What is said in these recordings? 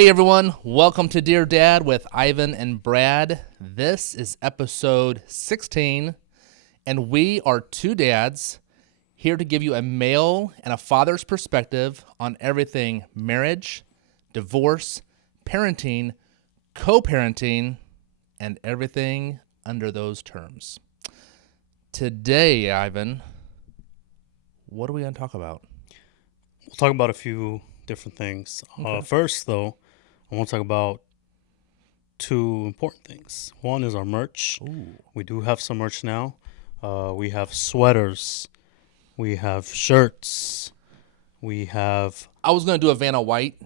Hey everyone, welcome to Dear Dad with Ivan and Brad. This is episode 16, and we are two dads here to give you a male and a father's perspective on everything marriage, divorce, parenting, co-parenting, and everything under those terms. Today, Ivan, what are we going to talk about? We'll talk about a few different things. Okay. First, though, I want to talk about two important things. One is our merch. Ooh. We do have some merch now. We have sweaters. We have shirts. We have... I was going to do a Vanna White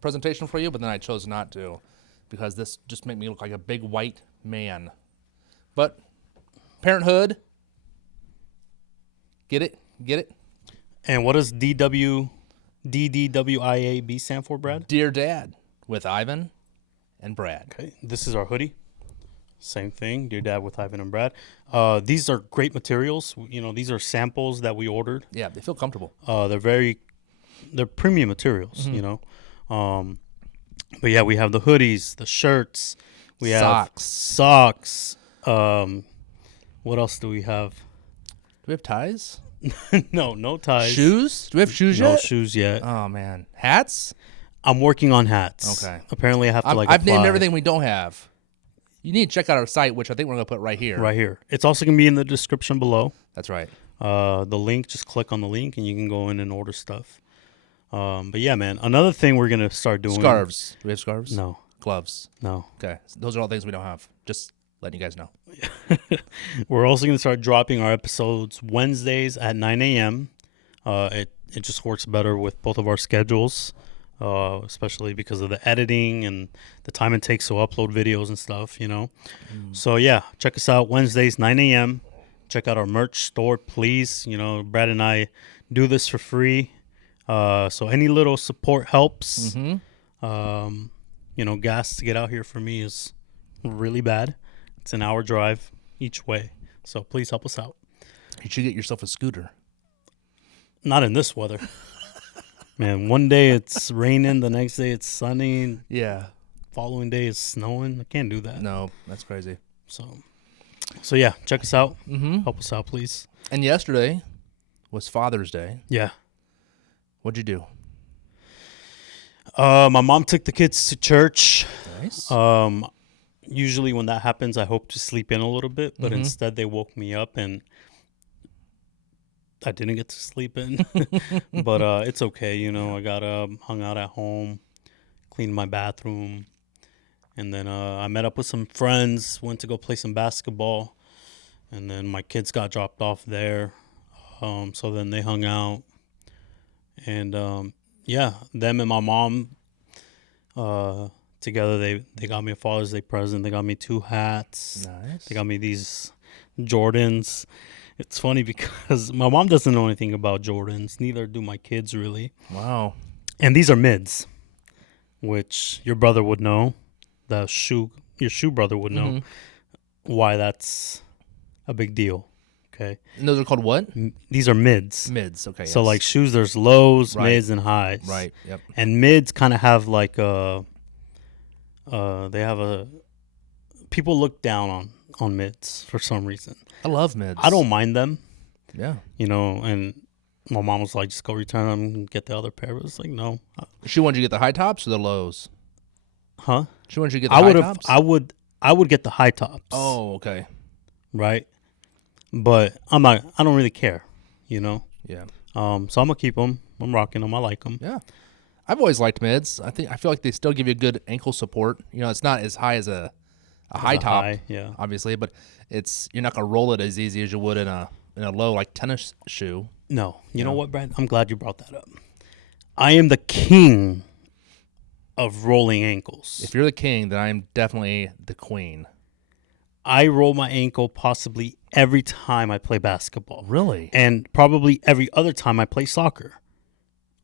presentation for you, but then I chose not to because this just made me look like a big white man. But parenthood, get it? And what does DDWIAB stand for, Brad? Dear Dad with Ivan and Brad. Okay, this is our hoodie. Same thing, Dear Dad with Ivan and Brad. These are great materials. You know, these are samples that we ordered. Yeah, they feel comfortable. They're premium materials, you know. But yeah, we have the hoodies, the shirts, we have socks. What else do we have? Do we have ties? No ties. Shoes? Do we have shoes yet? No shoes yet. Oh, man. Hats? I'm working on hats. Okay. Apparently I have to I've named apply. everything we don't have. You need to check out our site, which I think we're going to put right here. Right here. It's also going to be in the description below. That's right. The link, just click on the link and you can go in and order stuff. But yeah, man, another thing we're going to start doing. Scarves. Do we have scarves? No. Gloves. No. Okay. Those are all things we don't have. Just letting you guys know. We're also going to start dropping our episodes Wednesdays at 9 a.m. It just works better with both of our schedules, especially because of the editing and the time it takes to upload videos and stuff, you know. So, yeah, check us out Wednesdays, 9 a.m. Check out our merch store, please. You know, Brad and I do this for free. So any little support helps. You know, gas to get out here for me is really bad. It's an hour drive each way. So please help us out. You should get yourself a scooter. Not in this weather. Man, one day it's raining, the next day it's sunny, Yeah. following day it's snowing. I can't do that. No, that's crazy. So yeah, check us out. Help us out, please. And yesterday was Father's Day. Yeah. What'd you do? My mom took the kids to church. Nice. Usually when that happens, I hope to sleep in a little bit, but instead they woke me up and I didn't get to sleep in. But it's okay, you know. I got up, hung out at home, cleaned my bathroom, and then I met up with some friends, went to go play some basketball, and then my kids got dropped off there. So then they hung out, and yeah, them and my mom together, they got me a Father's Day present. They got me 2 hats. Nice. They got me these Jordans. It's funny because my mom doesn't know anything about Jordans. Neither do my kids, really. Wow. And these are mids, which your brother would know. Your shoe brother would know why that's a big deal. Okay. And those are called what? These are mids. Mids. Okay. So yes. like shoes, there's lows, Right. mids, and highs. Right. Yep. And mids kind of have like people look down on mids for some reason. I love mids. I don't mind them, Yeah. you know, and my mom was like, just go return them and get the other pair. I was like, no. She wanted you to get the high tops or the lows? Huh? She wanted you to get the high tops? I would get the high tops. Oh, okay. Right? But I don't really care, you know? Yeah. So I'm going to keep them. I'm rocking them. I like them. Yeah. I've always liked mids. I feel like they still give you good ankle support. You know, it's not as high as a high top, yeah. obviously, but you're not gonna roll it as easy as you would in a low like tennis shoe. No. You know what, Brad? I'm glad you brought that up. I am the king of rolling ankles. If you're the king, then I'm definitely the queen. I roll my ankle possibly every time I play basketball. Really? And probably every other time I play soccer.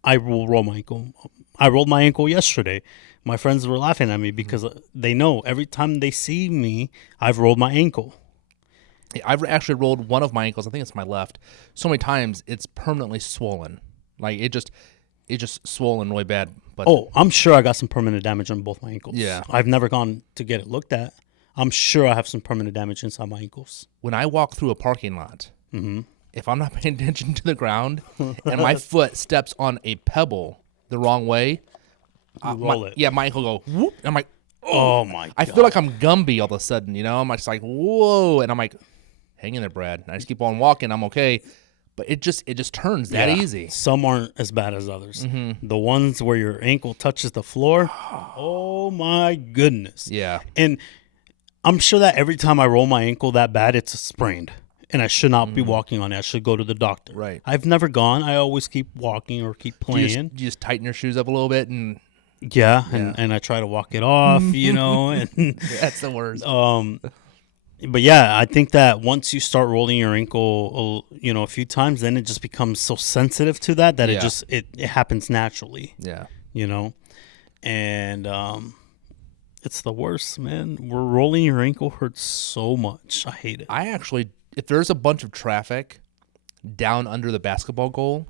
I will roll my ankle. I rolled my ankle yesterday. My friends were laughing at me because they know every time they see me, I've rolled my ankle. I've actually rolled one of my ankles. I think it's my left. So many times it's permanently swollen. Like it just swollen really bad. But I'm sure I got some permanent damage on both my ankles. Yeah. I've never gone to get it looked at. I'm sure I have some permanent damage inside my ankles. when I walk through a parking lot, if I'm not paying attention to the ground and my foot steps on a pebble the wrong way, Roll it. yeah, my ankle go whoop. And I'm like, Oh my god. I feel like I'm Gumby all of a sudden, you know? I'm just like, whoa. And I'm like, hang in there, Brad. And I just keep on walking. I'm okay. But it just turns that easy. Some aren't as bad as others. The ones where your ankle touches the floor, oh my goodness. Yeah. And I'm sure that every time I roll my ankle that bad, it's sprained. And I should not be walking on it. I should go to the doctor. Right. I've never gone. I always keep walking or keep Do you playing. just tighten your shoes up a little bit and Yeah, and I try to walk it off, you know. And that's the worst. but yeah, I think that once you start rolling your ankle, you know, a few times, then it just becomes so sensitive to that Yeah. it happens naturally, Yeah. you know. And it's the worst, man. Rolling your ankle hurts so much. I hate it. I actually, if there's a bunch of traffic down under the basketball goal,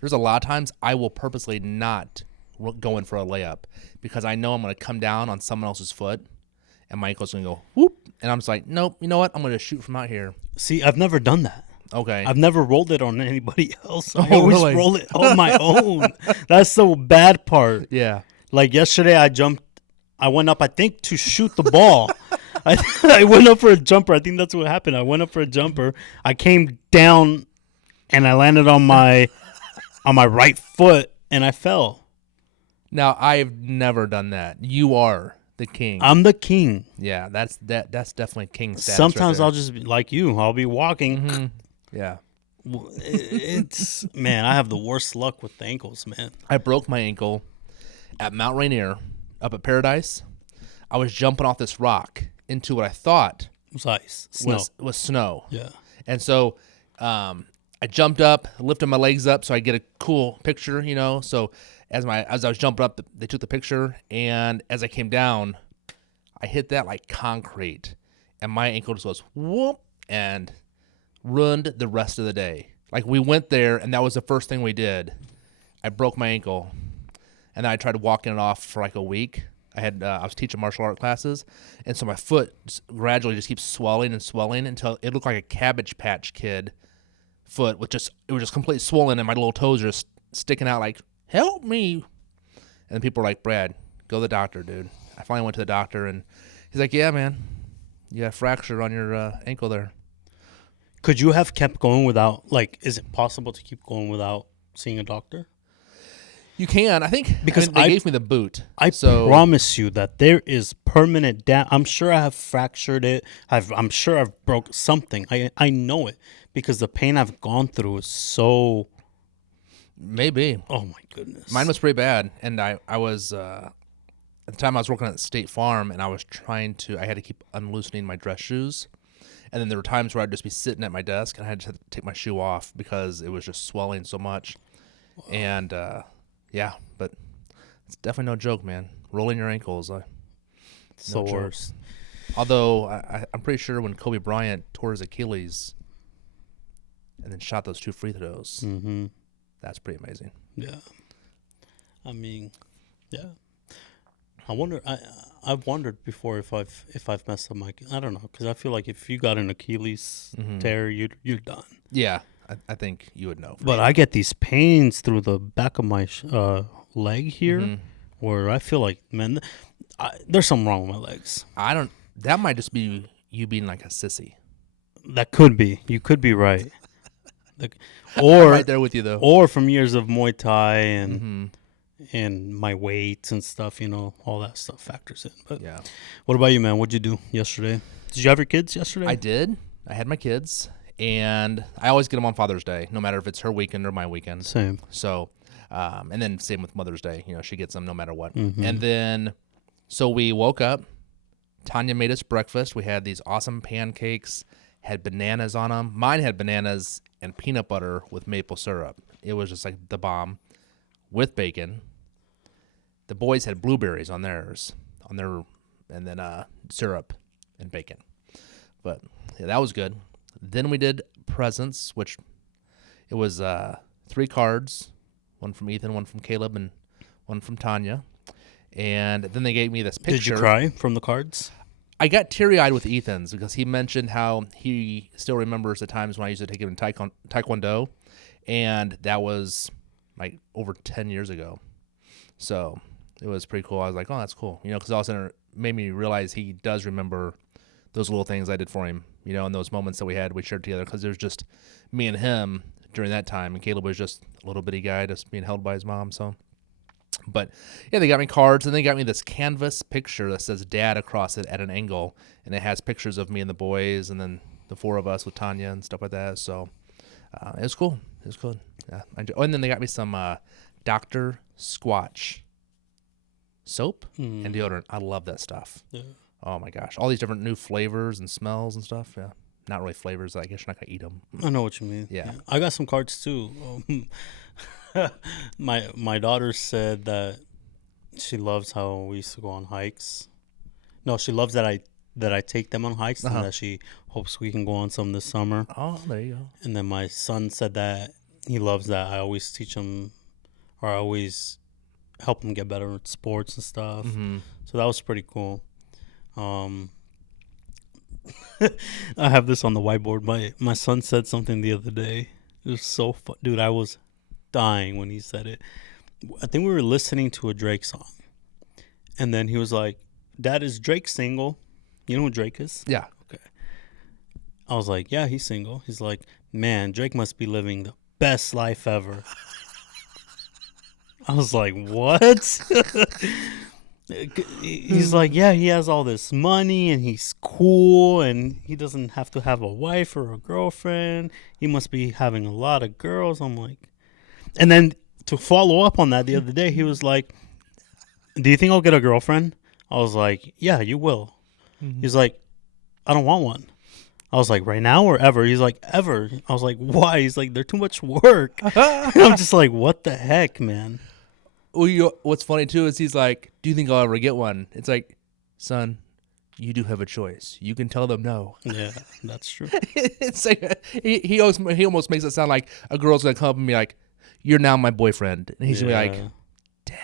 there's a lot of times I will purposely not go in for a layup because I know I'm going to come down on someone else's foot and my ankle's going to go whoop. And I'm just like, nope, you know what? I'm going to shoot from out here. See, I've never done that. Okay. I've never rolled it on anybody else. I Oh, always really? roll it on my own. That's the bad part. Yeah. Like yesterday, I went up, I think, to shoot the ball. I went up for a jumper. I think that's what happened. I went up for a jumper. I came down, and I landed on my right foot, and I fell. Now, I've never done that. You are the king. I'm the king. Yeah, that's definitely king status. Sometimes right I'll just be like you. I'll be walking. there. Yeah. It's man, I have the worst luck with the ankles, man. I broke my ankle at Mount Rainier up at Paradise. I was jumping off this rock into what I thought It was ice, snow. was snow. Yeah. And so I jumped up, lifted my legs up so I get a cool picture, you know. So as I was jumping up, they took the picture, and as I came down, I hit that like concrete, and my ankle just goes whoop and ruined the rest of the day. Like we went there, and that was the first thing we did. I broke my ankle, and then I tried walking it off for like a week. I was teaching martial art classes, and so my foot gradually just keeps swelling and swelling until it looked like a Cabbage Patch Kid foot it was just completely swollen, and my little toes are just sticking out like, help me. And people were like, Brad, go to the doctor, dude. I finally went to the doctor, and he's like, yeah, man, you got a fracture on your ankle there. Could you have kept going without, like, is it possible to keep going without seeing a doctor? You can, I think, Because they gave me the boot. I so promise you that there is permanent damage. I'm sure I have fractured it. I'm sure I've broke something. I know it because the pain I've gone through is so. maybe. Oh my goodness. Mine was pretty bad, and I was at the time I was working at State Farm, and I had to keep unloosening my dress shoes, and then there were times where I'd just be sitting at my desk and I had to take my shoe off because it was just swelling so much, and yeah, but it's definitely no joke, man. Rolling your ankles, It's the no joke. worst. Although I'm pretty sure when Kobe Bryant tore his Achilles and then shot those 2 free throws, Mm-hmm. that's pretty amazing. Yeah. I mean, yeah. I wonder. I've wondered before if I've messed up my. I don't know, because I feel like if you got an Achilles tear, you're done. Yeah, I think you would know. But I get these pains through the back of my leg here, where I feel like, man, there's something wrong with my legs. That might just be you being like a sissy. That could be. You could be right. I'm Or right there with you though. or from years of Muay Thai and my weights and stuff, you know, all that stuff factors in. But Yeah, what about you, man? What'd you do yesterday? Did you have your kids yesterday? I did. I had my kids, and I always get them on Father's Day, no matter if it's her weekend or my weekend. Same. So, and then same with Mother's Day. You know, she gets them no matter what. And then, so we woke up. Tanya made us breakfast. We had these awesome pancakes, had bananas on them. Mine had bananas and peanut butter with maple syrup. It was just like the bomb with bacon. The boys had blueberries on theirs, and then syrup and bacon. But yeah, that was good. Then we did presents, which it was 3 cards, one from Ethan, one from Caleb, and one from Tanya. And then they gave me this picture. Did you cry from the cards? I got teary-eyed with Ethan's because he mentioned how he still remembers the times when I used to take him in Taekwondo, and that was like over 10 years ago. So it was pretty cool. I was like, oh, that's cool. Because all of a sudden it made me realize he does remember those little things I did for him, and those moments that we shared together, because there's just me and him during that time, and Caleb was just a little bitty guy just being held by his mom, so... But, yeah, they got me cards, and they got me this canvas picture that says Dad across it at an angle, and it has pictures of me and the boys, and then the four of us with Tanya and stuff like that. So it was cool. It was cool. Yeah, and then they got me some Dr. Squatch soap and deodorant. I love that stuff. Yeah. Oh, my gosh. All these different new flavors and smells and stuff. Yeah. Not really flavors. I guess you're not going to eat them. I know what you mean. Yeah. I got some cards, too. My daughter said that she loves how we used to go on hikes. No, she loves that I take them on hikes, and that she hopes we can go on some this summer. Oh, there you go. And then my son said that he loves that I always teach him, or I always help him get better at sports and stuff. Mm-hmm. So that was pretty cool. I have this on the whiteboard. My son said something the other day. It was so fun. Dude, I was dying when he said it. I think we were listening to a Drake song, and then he was like, Dad, is Drake single? You know who Drake is? Yeah. Okay. I was like, yeah, he's single. He's like, man, Drake must be living the best life ever. I was like, what? He's like, yeah, he has all this money and he's cool and he doesn't have to have a wife or a girlfriend. He must be having a lot of girls. I'm like, and then to follow up on that the other day, he was like, do you think I'll get a girlfriend? I was like, yeah, you will. Mm-hmm. He's like, I don't want one. I was like, right now or ever? He's like, ever. I was like, why? He's like, they're too much work. I'm just like, what the heck, man? Well, what's funny, too, is he's like, do you think I'll ever get one? It's like, son, you do have a choice. You can tell them no. Yeah, that's true. It's like, he almost makes it sound like a girl's going to come up and be like, you're now my boyfriend. And he's going to be like, dang.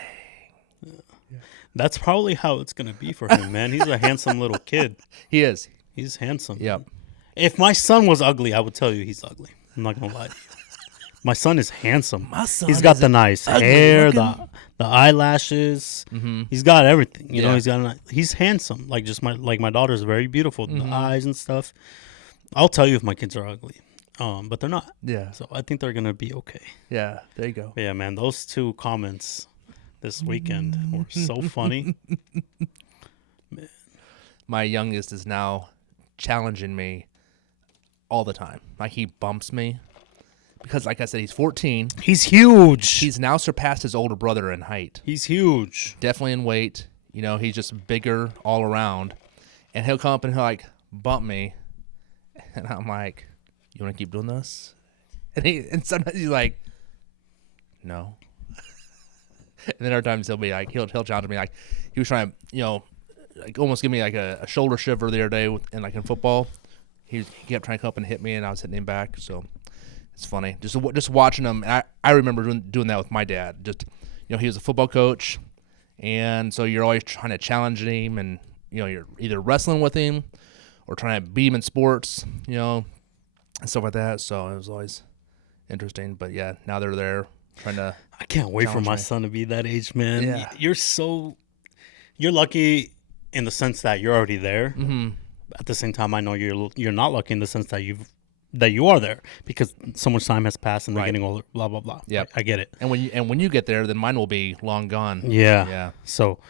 Yeah. That's probably how it's going to be for him, man. He's a handsome little kid. He is. He's handsome. Yep. If my son was ugly, I would tell you he's ugly. I'm not going to lie to you. My son is handsome. My son he's got the nice hair, the eyelashes. Mm-hmm. He's got everything. You know, he's handsome. Like my daughter's very beautiful. Mm-hmm. The eyes and stuff. I'll tell you if my kids are ugly. But they're not. Yeah. So I think they're gonna be okay. Yeah. There you go. But yeah, man. Those two comments this weekend were so funny. Man. My youngest is now challenging me all the time. Like, he bumps me. Because, like I said, he's 14. He's huge. He's now surpassed his older brother in height. He's huge. Definitely in weight. He's just bigger all around. And he'll come up and he'll, like, bump me. And I'm like, you want to keep doing this? And sometimes he's like, no. And then other times he'll be like, he'll challenge me. Like, he was trying to, like, almost give me, like, a shoulder shiver the other day in football. He kept trying to come up and hit me, and I was hitting him back, so... It's funny, just watching him. I remember doing that with my dad. Just he was a football coach, and so you're always trying to challenge him, and you're either wrestling with him or trying to beat him in sports, and stuff like that. So it was always interesting. But yeah, now they're there trying to. I can't wait for my son to be that age, man. Yeah. You're lucky in the sense that you're already there. Mm-hmm. At the same time, I know you're not lucky in the sense that you are there because so much time has passed and they're getting older, blah, blah, blah. Yeah. I get it. And when you get there, then mine will be long gone. Yeah. Yeah. So,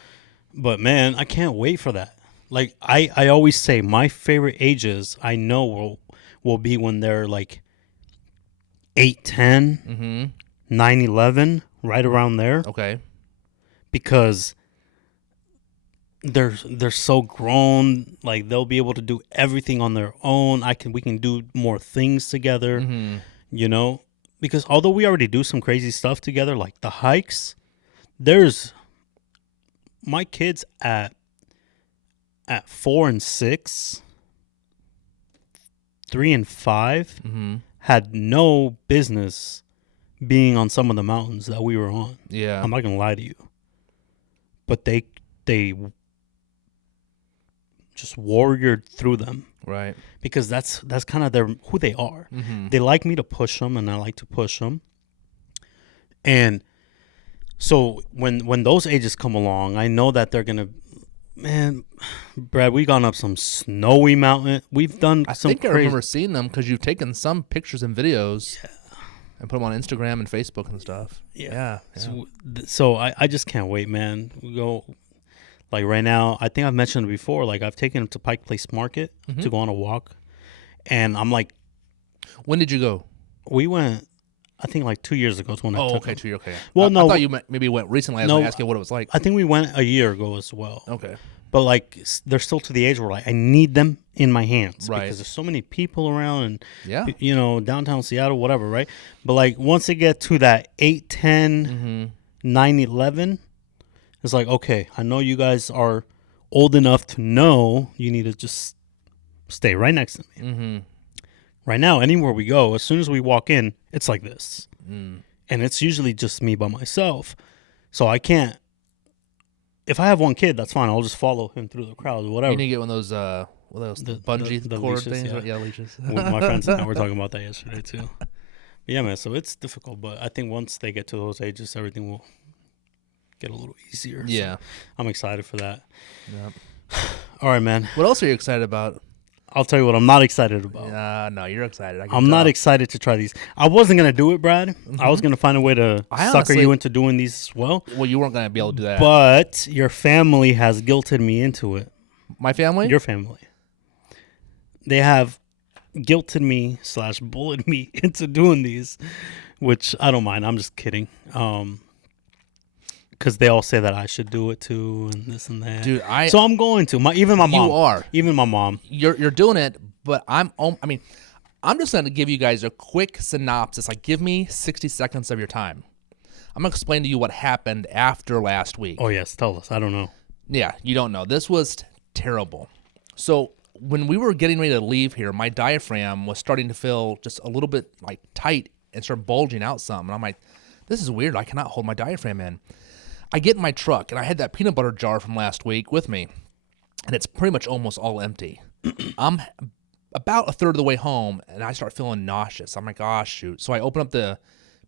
but man, I can't wait for that. Like I always say my favorite ages I know will be when they're like 8, 10, 9, 11, right around there. Okay. Because they're so grown, like they'll be able to do everything on their own. We can do more things together, because although we already do some crazy stuff together, like the hikes, there's my kids at 4 and 6, 3 and 5 had no business being on some of the mountains that we were on. Yeah. I'm not gonna lie to you. but they just warriored through them. Right. Because that's kind of who they are. Mm-hmm. They like me to push them, and I like to push them. And so when those ages come along, I know that they're gonna. Man, Brad, we've gone up some snowy mountain. We've done I some think crazy. I remember seeing them because you've taken some pictures and videos and put them on Instagram and Facebook and stuff. Yeah. So I just can't wait, man. We go, like right now, I think I've mentioned it before, like I've taken them to Pike Place Market to go on a walk. And I'm like. When did you go? We went, I think like 2 years ago is when I took them. 2 years, okay. Well, I thought you maybe went recently. I was going to ask you what it was like. I think we went a year ago as well. Okay. But like they're still to the age where like I need them in my hands, right? Because there's so many people around, and you know, downtown Seattle, whatever, right? But like once they get to that 8, 10, 9, 11, it's like, okay, I know you guys are old enough to know you need to just stay right next to me. Mm-hmm. Right now, anywhere we go, as soon as we walk in, it's like this, and it's usually just me by myself, so I can't. If I have one kid, that's fine. I'll just follow him through the crowd or whatever. You need to get one of those bungee cord leashes, things. yeah. Leashes. My friends and I were talking about that yesterday too. But yeah, man. So it's difficult, but I think once they get to those ages, everything will get a little easier. Yeah, so I'm excited for that. Yep. All right, man. What else are you excited about? I'll tell you what I'm not excited about. No, you're excited. I'm not excited to try these. I wasn't going to do it, Brad. I was going to find a way to sucker you into doing these as well. Well, you weren't going to be able to do that. But your family has guilted me into it. My family? Your family. They have guilted me / bullied me into doing these, which I don't mind. I'm just kidding. Because they all say that I should do it too, and this and that. Dude, so I'm going to. Even my mom. You are. Even my mom. You're doing it, but I'm just going to give you guys a quick synopsis. Like, give me 60 seconds of your time. I'm going to explain to you what happened after last week. Oh, yes. Tell us. I don't know. Yeah, you don't know. This was terrible. So when we were getting ready to leave here, my diaphragm was starting to feel just a little bit like tight and start bulging out some. And I'm like, this is weird. I cannot hold my diaphragm in. I get in my truck, and I had that peanut butter jar from last week with me, and it's pretty much almost all empty. I'm about a third of the way home, and I start feeling nauseous. I'm like, oh, shoot. So I open up the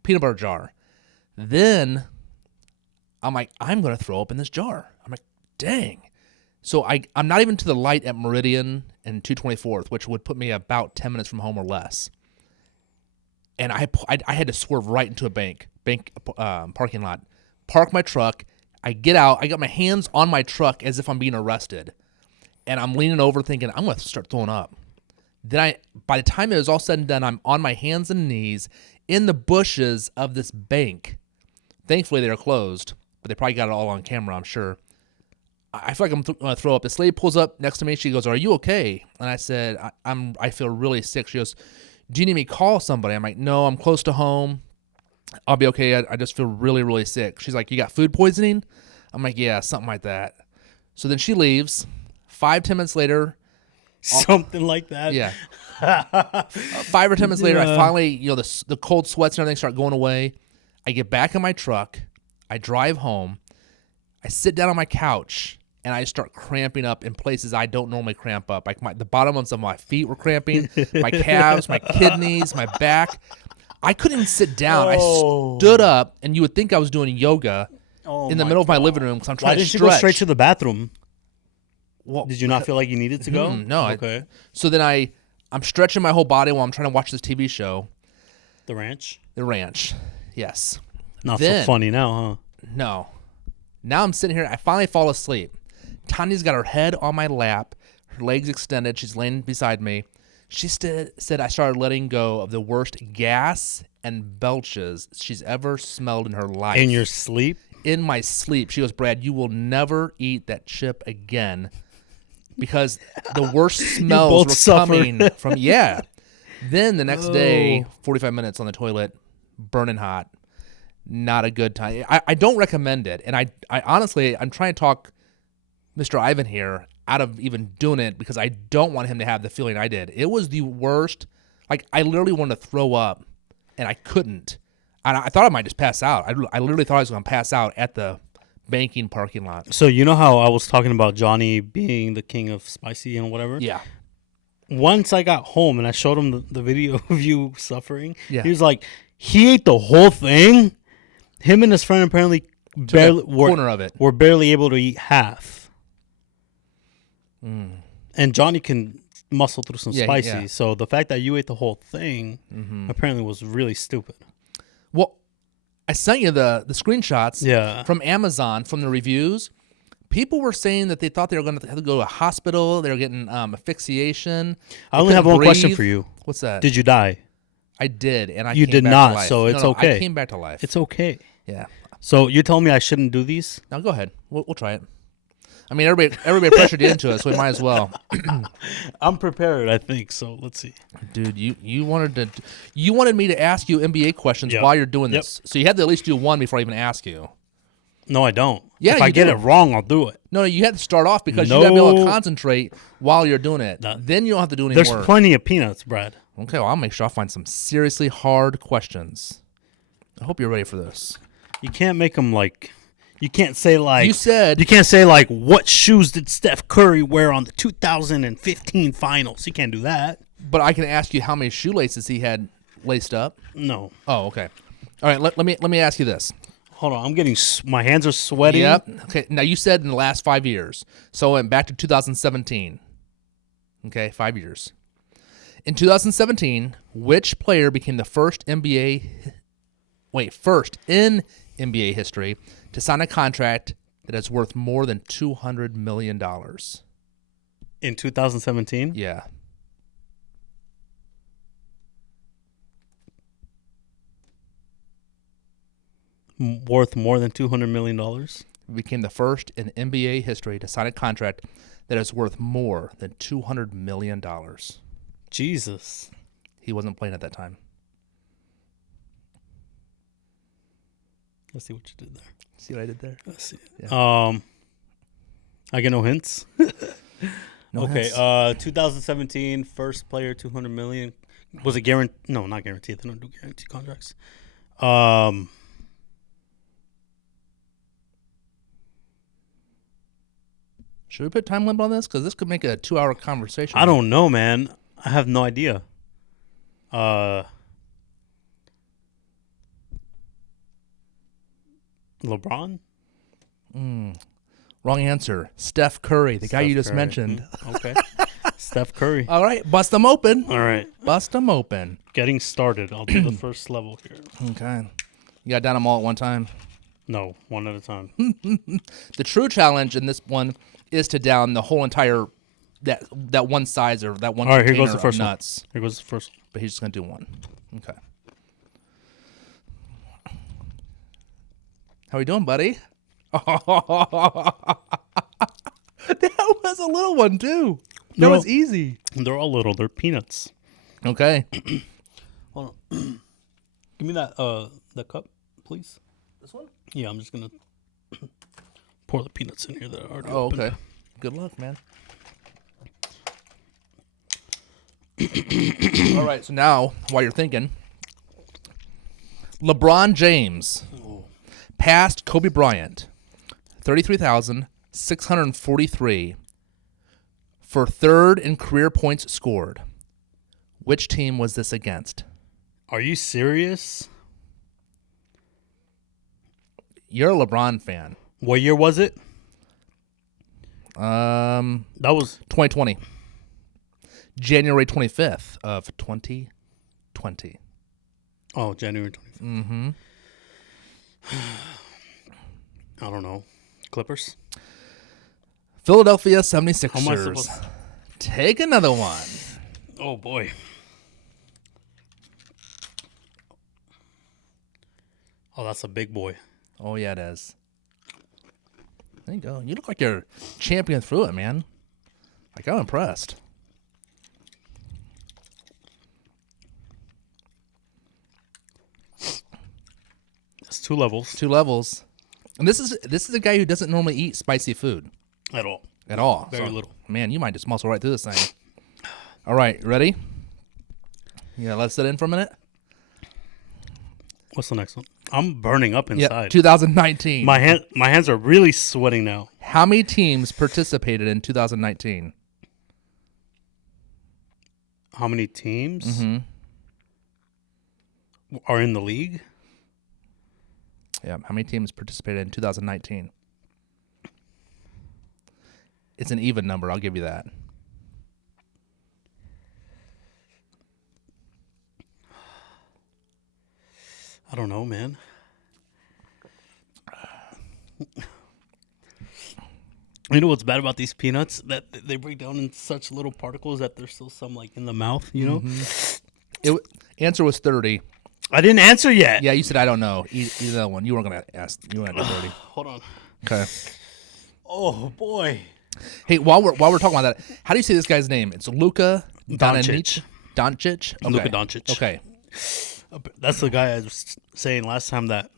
peanut butter jar. Then I'm like, I'm going to throw up in this jar. I'm like, dang. So I'm not even to the light at Meridian and 224th, which would put me about 10 minutes from home or less. And I had to swerve right into a bank parking lot. Park my truck. I get out. I got my hands on my truck as if I'm being arrested. And I'm leaning over thinking, I'm going to start throwing up. Then by the time it was all said and done, I'm on my hands and knees in the bushes of this bank. Thankfully, they were closed, but they probably got it all on camera, I'm sure. I feel like I'm going to throw up. This lady pulls up next to me. She goes, are you okay? And I said, I feel really sick. She goes, do you need me to call somebody? I'm like, no, I'm close to home. I'll be okay. I just feel really, really sick. She's like, you got food poisoning? I'm like, yeah, something like that. So then she leaves. 5-10 minutes later. Something like that? Yeah. 5 or 10 minutes later, I finally, the cold sweats and everything start going away. I get back in my truck. I drive home. I sit down on my couch, and I start cramping up in places I don't normally cramp up. Like the bottoms of my feet were cramping, my calves, my kidneys, my back. I couldn't even sit down. I stood up, and you would think I was doing yoga in the middle of my living room because I'm trying to stretch. Why didn't you go straight to the bathroom? Well, did you not feel like you needed to go? No. Okay. So then I'm stretching my whole body while I'm trying to watch this TV show. The Ranch? The Ranch, yes. Not so funny now, huh? No. Now I'm sitting here. I finally fall asleep. Tanya's got her head on my lap, her legs extended. She's laying beside me. She said I started letting go of the worst gas and belches she's ever smelled in her life. In your sleep? In my sleep. She goes, Brad, you will never eat that chip again because the worst smells were coming from, yeah. Then the next day, 45 minutes on the toilet, burning hot. Not a good time. I don't recommend it. And I honestly, I'm trying to talk Mr. Ivan here out of even doing it because I don't want him to have the feeling I did. It was the worst. Like, I literally wanted to throw up, and I couldn't. And I thought I might just pass out. I literally thought I was going to pass out at the banking parking lot. So you know how I was talking about Johnny being the king of spicy and whatever? Yeah. Once I got home and I showed him the video of you suffering, Yeah. he was like, he ate the whole thing. Him and his friend apparently Corner of it. were barely able to eat half. And Johnny can muscle through some spicy. Yeah. So the fact that you ate the whole thing apparently was really stupid. Well, I sent you the screenshots Yeah. from Amazon from the reviews. People were saying that they thought they were going to have to go to a hospital. They were getting asphyxiation. I only have one question for you. What's that? Did you die? I did, and I You came did back not, to life. so it's No, okay. I came back to life. It's okay. Yeah. So you're telling me I shouldn't do these? Now go ahead. We'll try it. I mean, everybody pressured you into it, so we might as well. I'm prepared, I think. So let's see. Dude, you wanted me to ask you NBA questions Yep. while you're doing this, so you had to at least do one before I even ask you. No, I don't. Yeah, if I you get do. it wrong, I'll do it. No, you had to start off because you got to be able to No. concentrate while you're doing it. Then you don't have to do any There's work. plenty of peanuts, Brad. Okay, well, I'll make sure I find some seriously hard questions. I hope you're ready for this. You can't make them like. You can't say like. You said You can't say like, what shoes did Steph Curry wear on the 2015 finals? You can't do that. but I can ask you how many shoelaces he had laced up. No. Oh, okay. All right, let me ask you this. Hold on, I'm getting. My hands are sweating. Yep. Okay. Now you said in the last 5 years, so I went back to 2017. Okay, 5 years. In 2017, which player became the first in NBA history to sign a contract that is worth more than $200 million? In 2017. Yeah. Worth more than $200 million. Became the first in NBA history to sign a contract that is worth more than $200 million. Jesus. He wasn't playing at that time. Let's see what you did there. See what I did there? Let's see. Yeah. I get no hints. No okay. hints. 2017 first player 200 million. Was it guaranteed? No, not guaranteed. They don't do guarantee contracts. Should we put time limit on this? Because this could make a 2-hour conversation. I don't know, man. I have no idea. LeBron? Wrong answer. Steph Curry, the guy you just Curry. mentioned. Okay. Steph Curry. All right, bust them open. All right. Bust them open. Getting started. I'll do the first level here. Okay. You got to down them all at one time. No, one at a time. The true challenge in this one is to down the whole entire that one size or that one. All right, here container goes the first of one. nuts. Here goes the first one. But he's just gonna do one. Okay. How we doing, buddy? That was a little one too. That was easy. They're all little. They're peanuts. Okay. Hold on. Give me that the cup, please. This one? Yeah, I'm just gonna pour the peanuts in here that I already Oh, opened. okay. Good luck, man. All right, so now, while you're thinking, LeBron James passed Kobe Bryant, 33,643, for third in career points scored. Which team was this against? Are you serious? You're a LeBron fan. What year was it? That was 2020. January 25th of 2020. Oh, January 25th. Mm-hmm. I don't know. Clippers? Philadelphia How 76ers. am I supposed to... Take another one. Oh, boy. Oh, that's a big boy. Oh, yeah, it is. There you go. You look like you're champion through it, man. Like, I'm impressed. It's 2 levels. 2 levels. And this is a guy who doesn't normally eat spicy food. At all. At all. Very little. Man, you might just muscle right through this thing. All right, ready? Yeah, let's sit in for a minute. What's the next one? I'm burning up Yeah, inside. 2019. My hands are really sweating now. How many teams participated in 2019? How many teams Mm-hmm. are in the league? Yeah, how many teams participated in 2019? It's an even number. I'll give you that. I don't know, man. You know what's bad about these peanuts? That they break down in such little particles that there's still some like in the mouth, you know? Answer was 30. I didn't answer yet. Yeah, you said I don't know. Either that one. You weren't going to ask. You weren't going to do 30. Hold on. Okay. Oh, boy. Hey, while we're talking about that, how do you say this guy's name? It's Luka Doncic. Doncic? Okay. Luka Doncic. Okay. That's the guy I was saying last time that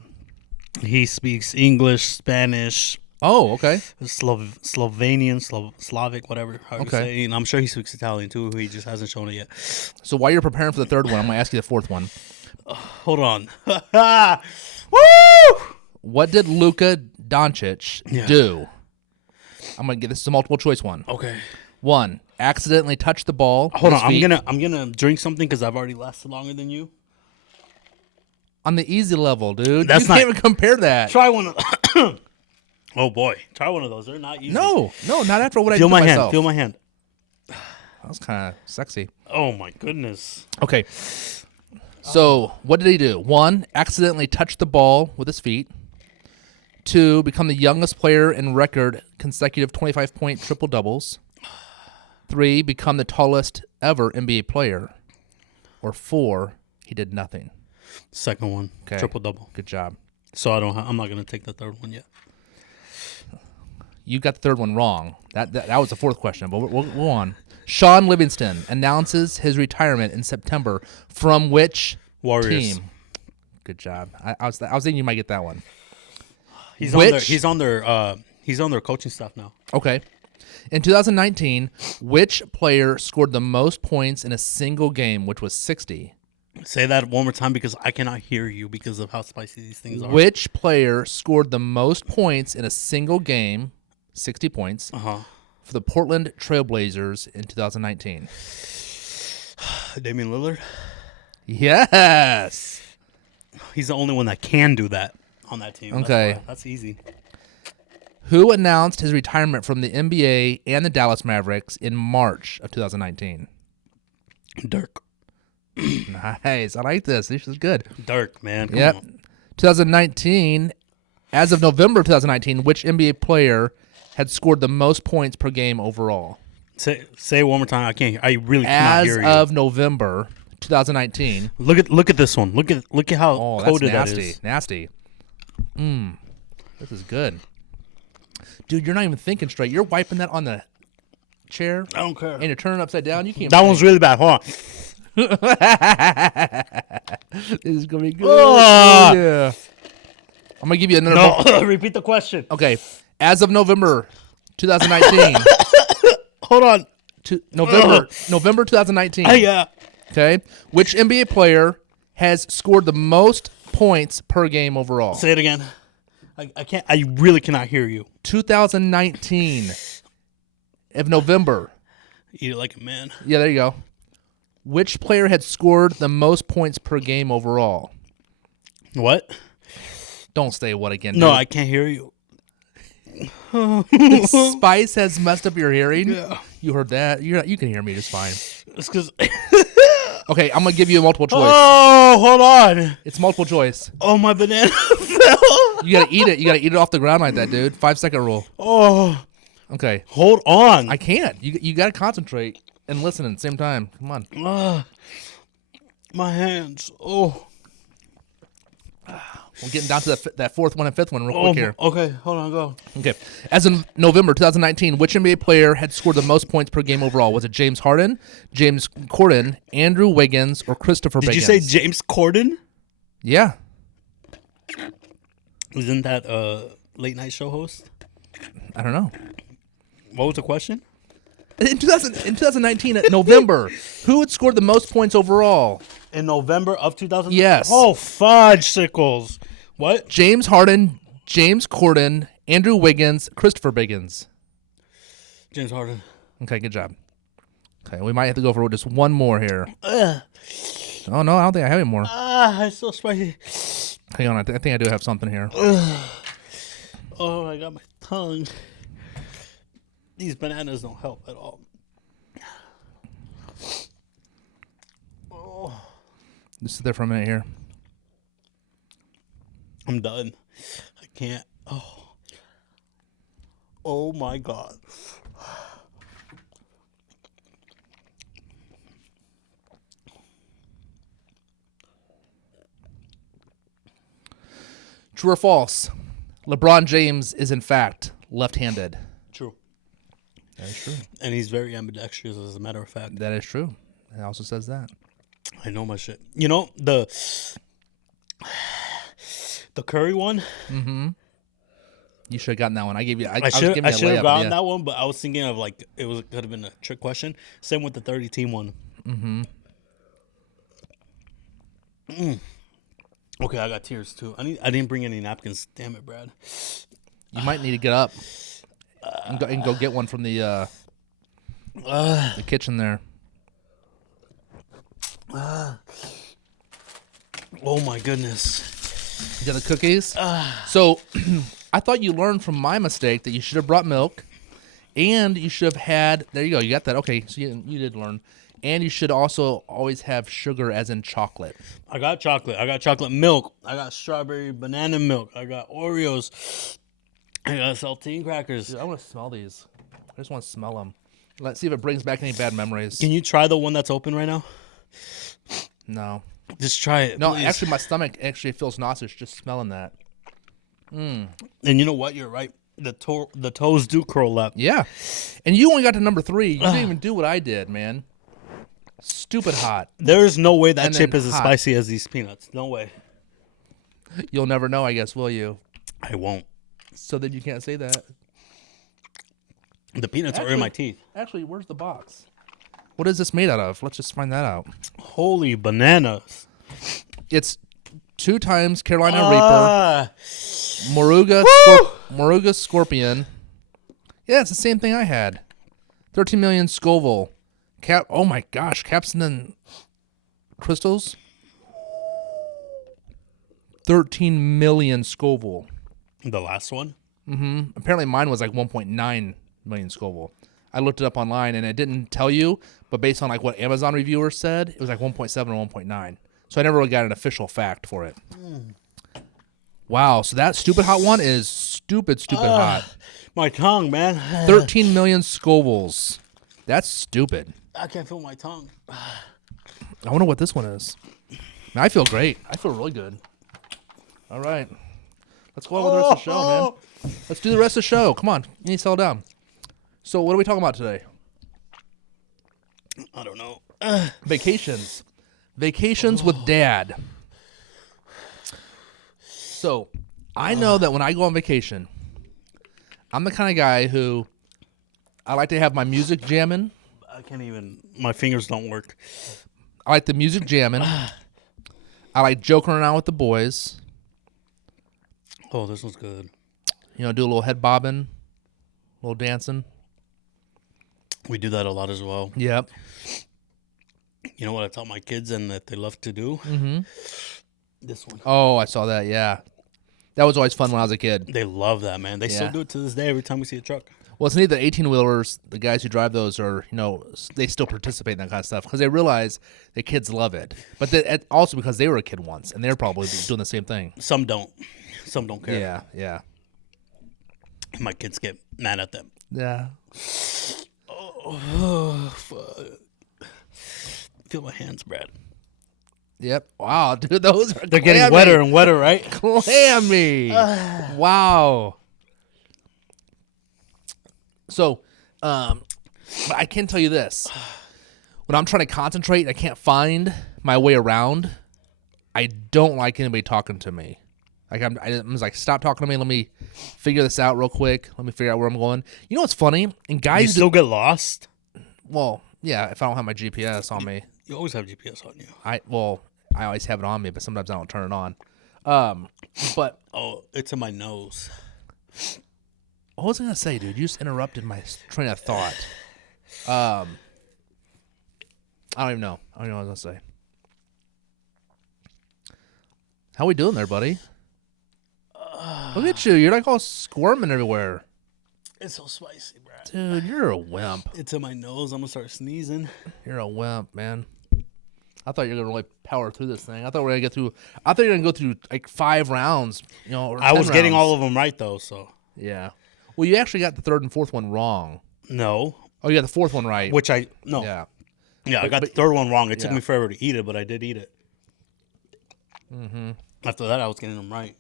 he speaks English, Spanish, Oh, okay. Slovenian, Slavic, whatever. How you Okay. say. And I'm sure he speaks Italian too. He just hasn't shown it yet. So while you're preparing for the third one, I'm going to ask you the fourth one. Hold on. Woo! What did Luka Doncic do? I'm going to get this is a multiple choice one. Okay. 1. Accidentally touch the ball. Hold with on. his feet. I'm gonna drink something because I've already lasted longer than you. On the easy level, dude. That's you not- can't even compare that. Try one of Oh boy. Try one of those. They're not easy. No, not after what I Feel did my to hand. myself. Feel my hand. That was kind of sexy. Oh my goodness. Okay. So, what did he do? 1, accidentally touch the ball with his feet. 2, become the youngest player in record consecutive 25-point triple-doubles. 3, become the tallest ever NBA player. Or 4, he did nothing. Second one. Okay. Triple double. Good job. So I'm not gonna take the third one yet. You got the third one wrong. That was the fourth question, but we'll go on. Sean Livingston announces his retirement in September from which Warriors. team? Good job. I was thinking you might get that one. He's Which- on their coaching staff now. Okay. In 2019, which player scored the most points in a single game, which was 60? Say that one more time because I cannot hear you because of how spicy these things are. Which player scored the most points in a single game, 60 points, for the Portland Trailblazers in 2019? Damian Lillard. Yes. He's the only one that can do that on that team. Okay. That's easy. Who announced his retirement from the NBA and the Dallas Mavericks in March of 2019? Dirk. Nice. I like this. This is good. Dirk, man. Come Yep. on. 2019, as of November 2019, which NBA player had scored the most points per game overall? Say it one more time. I can't. I really cannot As hear you. of November 2019. Look at this one. Look at how Oh, that's coated that nasty. is. Nasty. This is good. Dude, you're not even thinking straight. You're wiping that on the chair I don't care. and you're turning it upside down. You can't. That one's really bad. Hold on. This is gonna be good. Ah! Yeah. I'm gonna give you another. No, repeat the question. Okay. As of November 2019. Hold on. November 2019. Yeah. Okay. Which NBA player has scored the most points per game overall? Say it again. I can't. I really cannot hear you. 2019 of November. Eat it like a man. Yeah, there you go. Which player had scored the most points per game overall? What? Don't say what again. No, dude. I can't hear you. Spice has messed up your hearing. Yeah. You heard that. You can hear me just fine. It's because. Okay, I'm gonna give you a multiple choice. Oh, hold on. It's multiple choice. Oh, my banana fell. You gotta eat it. You gotta eat it off the ground like that, dude. 5-second rule. Oh, Okay. hold on. I can't. You gotta concentrate and listen at the same time. Come on. My hands. Oh. We're getting down to that fourth one and fifth one real quick here. Okay, hold on, go. Okay. As in November 2019, which NBA player had scored the most points per game overall? Was it James Harden, James Corden, Andrew Wiggins, or Christopher Did Wiggins? you say James Corden? Yeah. Isn't that a late night show host? I don't know. What was the question? In 2019, at November, who had scored the most points overall? In November of 2000? Yes. Oh, fudge sickles. What? James Harden, James Corden, Andrew Wiggins, Christopher Biggins. James Harden. Okay, good job. Okay, we might have to go for just one more here. Ugh. Oh, no, I don't think I have any more. It's so spicy. Hang on, I think I do have something here. Oh, I got my tongue. These bananas don't help at all. Oh, Just sit there for a minute here. I'm done. I can't. Oh my God. True or false? LeBron James is, in fact, left-handed. True. That is true. And he's very ambidextrous, as a matter of fact. That is true. It also says that. I know my shit. You know, the Curry one? Mm-hmm. You should have gotten that one. I gave you. I should have gotten that one, but I was thinking of like it could have been a trick question. Same with the 30-team one. Mm-hmm. Okay, I got tears too. I didn't bring any napkins. Damn it, Brad. You might need to get up and go get one from the kitchen there. Oh my goodness. You got the cookies? So I thought you learned from my mistake that you should have brought milk, and you should have had. There you go. You got that. Okay, so you did learn. And you should also always have sugar, as in chocolate. I got chocolate. I got chocolate milk. I got strawberry banana milk. I got Oreos. I got saltine crackers. Dude, I want to smell these. I just want to smell them. Let's see if it brings back any bad memories. Can you try the one that's open right now? No. Just try it. No, please. actually, my stomach actually feels nauseous just smelling that. And you know what? You're right. The toes do curl up. Yeah. And you only got to number 3. You didn't even do what I did, man. Stupid hot. There's no way that And chip then is as hot. spicy as these peanuts. No way. You'll never know, I guess, will you? I won't. So that you can't say that. The peanuts are in my teeth. Actually, where's the box? What is this made out of? Let's just find that out. Holy bananas. It's 2 times Carolina Ah. Reaper, Moruga Scorpion. Yeah, it's the same thing I had. 13 million Scoville. Oh my gosh, Capson and Crystals. 13 million Scoville. The last one? Apparently mine was like 1.9 million Scoville. I looked it up online and it didn't tell you, but based on like what Amazon reviewers said, it was like 1.7 or 1.9. So I never really got an official fact for it. Wow, so that stupid hot one is stupid hot. My tongue, man. 13 million Scovilles. That's stupid. I can't feel my tongue. I wonder what this one is. I feel great. I feel really good. All right. Let's go on with the rest of the show, man. Let's do the rest of the show. Come on. You need to settle down. So what are we talking about today? I don't know. Vacations. Vacations with Dad. So I know that when I go on vacation, I'm the kind of guy who I like to have my music jamming. I can't even. My fingers don't work. I like the music jamming. I like joking around with the boys. Oh, this was good. You know, do a little head bobbing, a little dancing. We do that a lot as well. Yep. You know what I taught my kids and that they love to do? Mm-hmm. This one. Oh, I saw that. Yeah. That was always fun when I was a kid. They love that, man. They still Yeah. do it to this day every time we see a truck. Well, it's neat that 18-wheelers, the guys who drive those are, you know, they still participate in that kind of stuff because they realize the kids love it. But also because they were a kid once and they're probably doing the same thing. Some don't. Some don't care. Yeah, yeah. My kids get mad at them. Yeah. Oh, fuck. Feel my hands, Brad. Yep. Wow, dude, those are They're getting wetter and wetter, right? Clammy. Wow. So, but I can tell you this. When I'm trying to concentrate and I can't find my way around, I don't like anybody talking to me. Like I'm just like, stop talking to me. Let me figure this out real quick. Let me figure out where I'm going. You know what's funny? And guys, You still get lost? well, yeah, if I don't have my GPS on me. You always have GPS on you. I always have it on me, but sometimes I don't turn it on. But Oh, it's in my nose. what was I gonna say, dude? You just interrupted my train of thought. I don't even know. I don't know what I was gonna say. How we doing there, buddy? Look at you. You're like all squirming everywhere. It's so spicy, bro. Dude, you're a wimp. It's in my nose. I'm gonna start sneezing. You're a wimp, man. I thought you were gonna really power through this thing. I thought we were gonna get through. I thought you were gonna go through like 5 rounds. You know, or I 10 was getting rounds. all of them right though. So Yeah. Well, you actually got the 3rd and 4th one wrong. no, Oh, you got the 4th one right. which I Yeah. I got the 3rd one wrong. It took yeah. me forever to eat it, but I did eat it. Mm-hmm. After that, I was getting them right.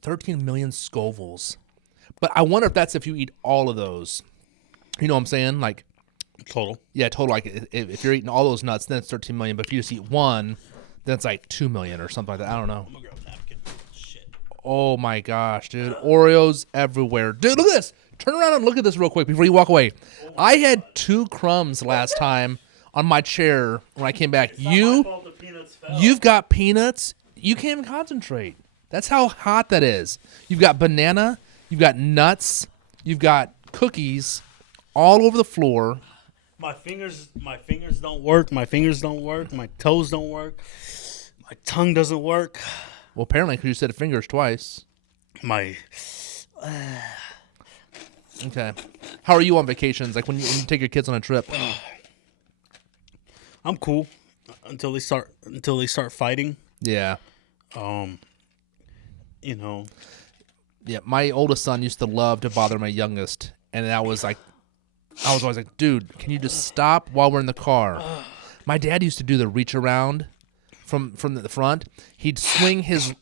13 million Scovilles. But I wonder if that's if you eat all of those. You know what I'm saying? Like, Total. yeah, total. Like, if you're eating all those nuts, then it's 13 million. But if you just eat one, then it's like 2 million or something like that. I don't know. I'm gonna grab a napkin. Shit. Oh my gosh, dude. Oreos everywhere. Dude, look at this. Turn around and look at this real quick before you walk away. I had 2 crumbs last time on my chair when I came back. You've got peanuts. You can't even concentrate. That's how hot that is. You've got banana. You've got nuts. You've got cookies all over the floor. My fingers don't work. My fingers don't work. My toes don't work. My tongue doesn't work. Well, apparently, because you said fingers twice. My Okay. How are you on vacations? Like when you take your kids on a trip? I'm cool until they start fighting. Yeah. You know. Yeah. My oldest son used to love to bother my youngest, and I was always like, dude, can you just stop while we're in the car? My dad used to do the reach around from the front. He'd swing his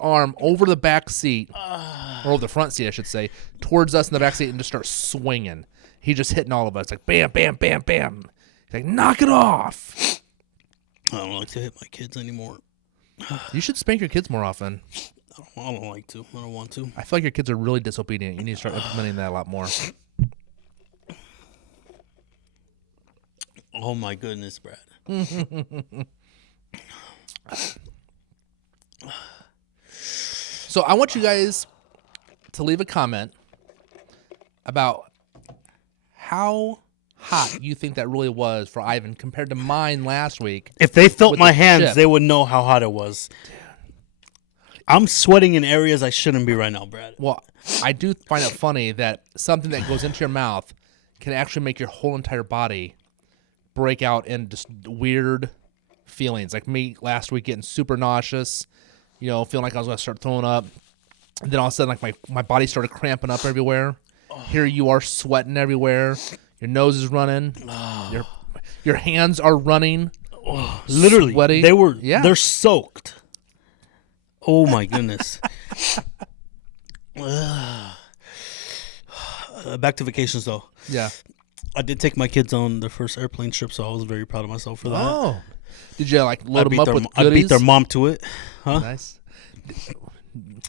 arm over the back seat, or over the front seat, I should say, towards us in the back seat and just start swinging. He just hitting all of us like bam, bam, bam, bam. He's like, knock it off. I don't like to hit my kids anymore. You should spank your kids more often. I don't like to. I don't want to. I feel like your kids are really disobedient. You need to start implementing that a lot more. Oh my goodness, Brad. So I want you guys to leave a comment about how hot you think that really was for Ivan compared to mine last week. If they felt with my the hands, chip. they would know how hot it was. I'm sweating in areas I shouldn't be right now, Brad. Well, I do find it funny that something that goes into your mouth can actually make your whole entire body break out in just weird feelings. Like me last week getting super nauseous, you know, feeling like I was going to start throwing up. And then all of a sudden, like my body started cramping up everywhere. Here you are sweating everywhere. Your nose is running. Your hands are running. Literally, Sweaty. they're soaked. Oh my goodness. Back to vacations though. Yeah. I did take my kids on their first airplane trip, so I was very proud of myself for that. Oh. Did you like load them up with I goodies? beat their mom to it. Huh? Nice.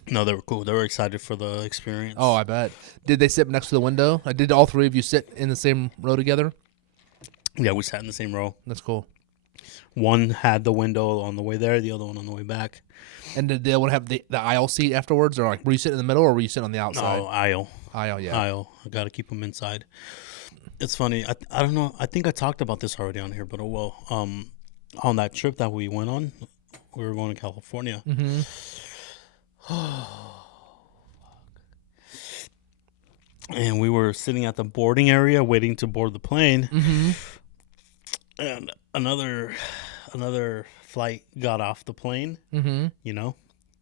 No, they were cool. They were excited for the experience. Oh, I bet. Did they sit next to the window? Did all 3 of you sit in the same row together? Yeah, we sat in the same row. That's cool. One had the window on the way there, the other one on the way back. And did they want to have the aisle seat afterwards? Or like, were you sitting in the middle or were you sitting on the outside? No, aisle. Aisle, yeah. Aisle. I got to keep them inside. It's funny. I don't know. I think I talked about this already on here, but oh well. On that trip that we went on, we were going to California. Mm-hmm. And we were sitting at the boarding area waiting to board the plane. Mm-hmm. And another flight got off the plane, Mm-hmm. you know,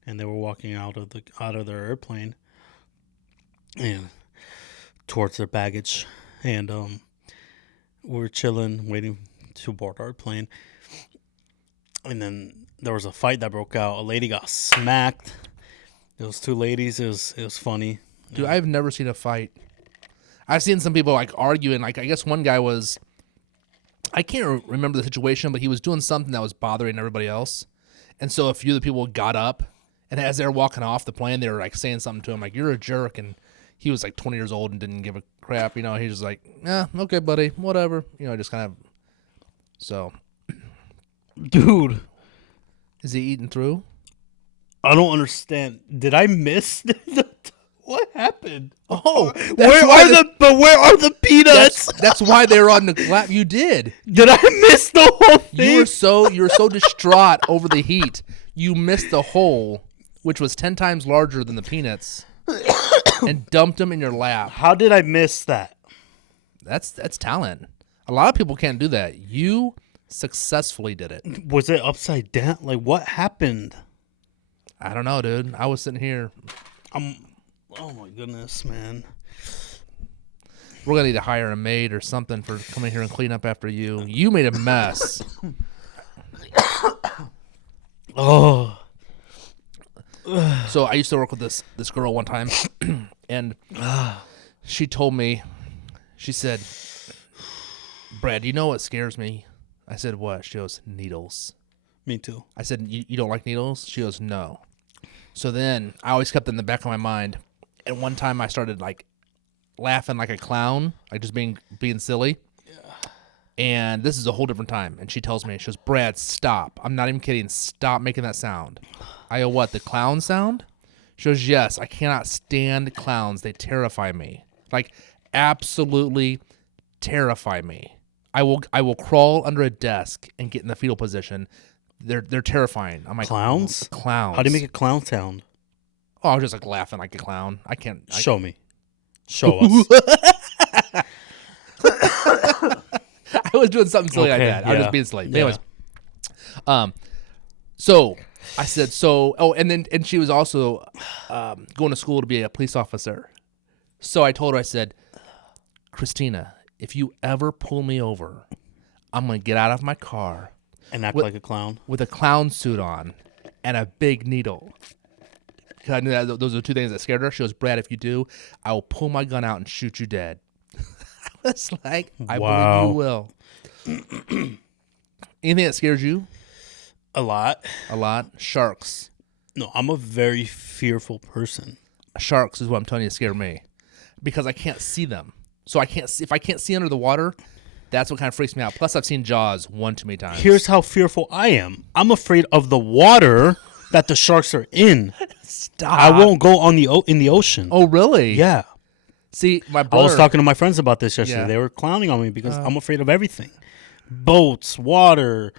and they were walking out of their airplane and towards their baggage. And we were chilling, waiting to board our plane. And then there was a fight that broke out. A lady got smacked. There was 2 ladies. It was funny. Dude, I've never seen a fight. I've seen some people like arguing. Like I guess one guy was, I can't remember the situation, but he was doing something that was bothering everybody else. And so a few of the people got up, and as they were walking off the plane, they were like saying something to him, like, you're a jerk. And he was like 20 years old and didn't give a crap. You know, he was just like, yeah, okay, buddy, whatever. You know, just kind of, so. Dude. Is he eating through? I don't understand. Did I miss what happened? Oh, Where are the peanuts? That's why they were on the lap. You did. Did I miss the whole thing? You were so distraught over the heat. You missed the hole, which was 10 times larger than the peanuts, and dumped them in your lap. How did I miss that? That's talent. A lot of people can't do that. You successfully did it. Was it upside down? Like, what happened? I don't know, dude. I was sitting here. Oh my goodness, man. We're gonna need to hire a maid or something for coming here and clean up after you. You made a mess. Oh. So I used to work with this girl one time, and she told me, she said, "Brad, you know what scares me?" I said, "What?" She goes, "Needles." Me too. I said, you don't like needles?" She goes, "No." So then I always kept it in the back of my mind. And one time I started like laughing like a clown, like just being silly. Yeah. And this is a whole different time. And she tells me, she goes, "Brad, stop. I'm not even kidding. Stop making that sound." I go, "What, the clown sound?" She goes, "Yes, I cannot stand clowns. They terrify me. Like, absolutely terrify me. I will crawl under a desk and get in the fetal position. They're terrifying." I'm like, clowns? Clowns. How do you make a clown sound? Oh, I was just like laughing like a clown. I can't. Show me. Show us. I was doing something silly like that. I was just being silly. But anyways, so I said, and she was also going to school to be a police officer. So I told her, I said, "Christina, if you ever pull me over, I'm going to get out of my car and act like a clown with a clown suit on and a big needle." Because I knew that those are the two things that scared her. She goes, "Brad, if you do, I will pull my gun out and shoot you dead." I was like, "I believe you will." Anything that scares you? A lot. A lot. Sharks. No, I'm a very fearful person. Sharks is what I'm telling you scare me, because I can't see them. So I can't see, if I can't see under the water, that's what kind of freaks me out. Plus, I've seen Jaws one too many times. Here's how fearful I am. I'm afraid of the water that the sharks are in. Stop. I won't go in the ocean. Oh, really? Yeah. See, my brother. I was talking to my friends about this yesterday. Yeah. They were clowning on me because I'm afraid of everything. Boats, water.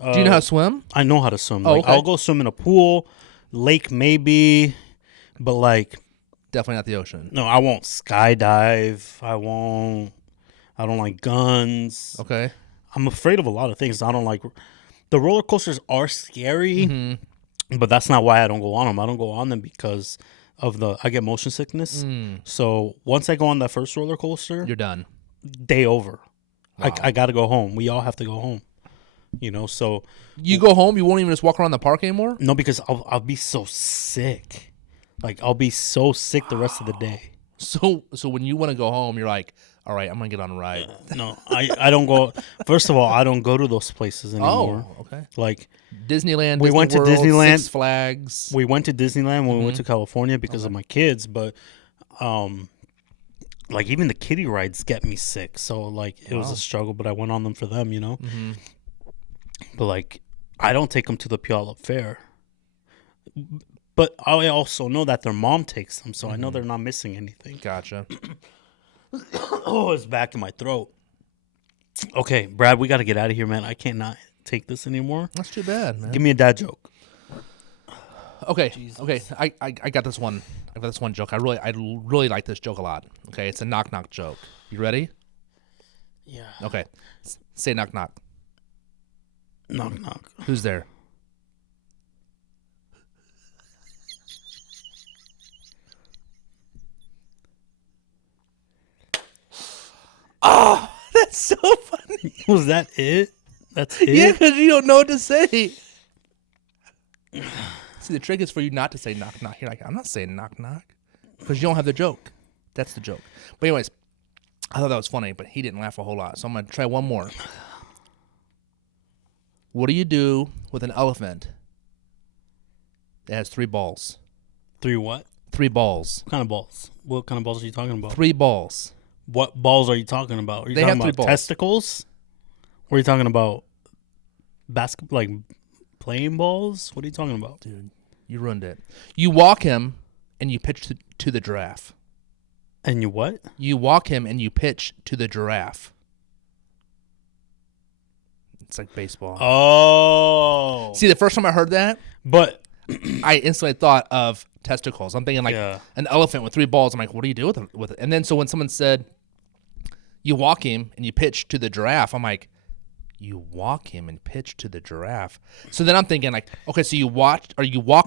Do you know how to swim? I know how to swim. Oh, like, okay. I'll go swim in a pool, lake maybe, but like, definitely not the ocean. no, I won't skydive. I don't like guns. Okay. I'm afraid of a lot of things. I don't like. The roller coasters are scary, but that's not why I don't go on them. I don't go on them because of I get motion sickness. So once I go on that first roller coaster, You're done. day over. Wow. I got to go home. We all have to go home. You know, so You go home, you won't even just walk around the park anymore? no, because I'll be so sick. Like, I'll be so sick the rest of the day. So when you want to go home, you're like, "All right, I'm going to get on a ride." No, I don't go. First of all, I don't go to those places anymore. Oh, okay. Like, Disneyland, We Disney went to World, Disneyland. Six Flags. we went to Disneyland when we went to California because of my kids, but like, even the kiddie rides get me sick. So like, it was a struggle, but I went on them for them, you know. But like, I don't take them to the Puyallup Fair. But I also know that their mom takes them, so I know they're not missing anything. Gotcha. Oh, it's back in my throat. Okay, Brad, we got to get out of here, man. I cannot take this anymore. That's too bad, man. Give me a dad joke. Okay, okay. I got this one. I got this one joke. I really like this joke a lot. Okay, it's a knock knock joke. You ready? Yeah. Okay. Say knock knock. Knock, knock. Who's there? Oh, that's so funny. Was that it? That's it? Yeah, because you don't know what to say. See, the trick is for you not to say knock knock. You're like, "I'm not saying knock knock," because you don't have the joke. That's the joke. But anyways, I thought that was funny, but he didn't laugh a whole lot. So I'm going to try one more. What do you do with an elephant that has 3 balls? 3 what? 3 balls. What kind of balls? What kind of balls are you talking about? 3 balls. What balls are you talking about? Are you They talking have 3 about balls. testicles? Or are you talking about basketball, like playing balls? What are you talking about? Dude, You ruined it. You walk him and you pitch to the giraffe. And you what? You walk him and you pitch to the giraffe. It's like baseball. Oh. See, the first time I heard that, But I instantly thought of testicles. I'm thinking like an elephant with 3 balls. I'm like, what do you do with it? And then so when someone said, you walk him and you pitch to the giraffe, I'm like, you walk him and pitch to the giraffe. So then I'm thinking like, okay, so you walk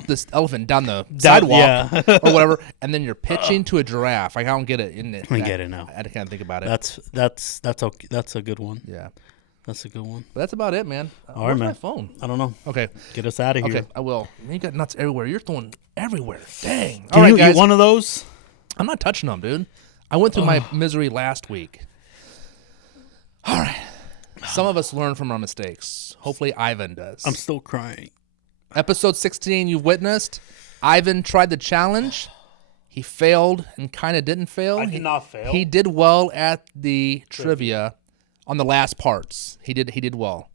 this elephant down the sidewalk or whatever, and then you're pitching to a giraffe. Like, I don't get it. I get it now. I had to kind of think about it. That's okay. That's a good one. Yeah. That's a good one. But that's about it, man. All right, man. My phone? I don't know. Okay. Get us out of here. Okay, I will. Man, you got nuts everywhere. You're throwing everywhere. Dang. Can you eat one of those? I'm not touching them, dude. I went through my misery last week. All right. Some of us learn from our mistakes. Hopefully Ivan does. I'm still crying. Episode 16 you witnessed. Ivan tried the challenge. He failed and kind of didn't fail. I did not fail. He did well at the trivia on the last parts. He did well.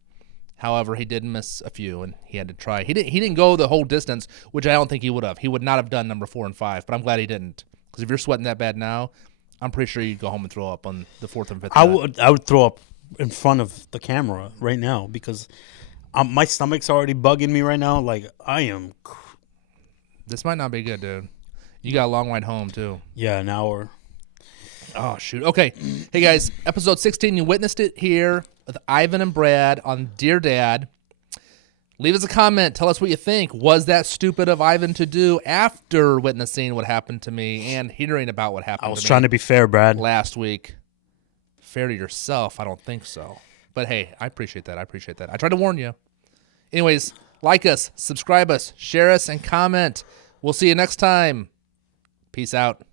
However, he did miss a few, and he had to try. He didn't go the whole distance, which I don't think he would have. He would not have done number 4 and 5, but I'm glad he didn't. Because if you're sweating that bad now, I'm pretty sure you'd go home and throw up on the 4th and 5th. I would throw up in front of the camera right now because my stomach's already bugging me right now. Like, I am. This might not be good, dude. You got a long ride home, too. Yeah, an hour. Oh, shoot. Okay. Hey, guys, episode 16, you witnessed it here with Ivan and Brad on Dear Dad. Leave us a comment. Tell us what you think. Was that stupid of Ivan to do after witnessing what happened to me and hearing about what happened to me? I was trying to be fair, Brad. Last week. Fair to yourself? I don't think so. But, hey, I appreciate that. I tried to warn you. Anyways, like us, subscribe us, share us, and comment. We'll see you next time. Peace out.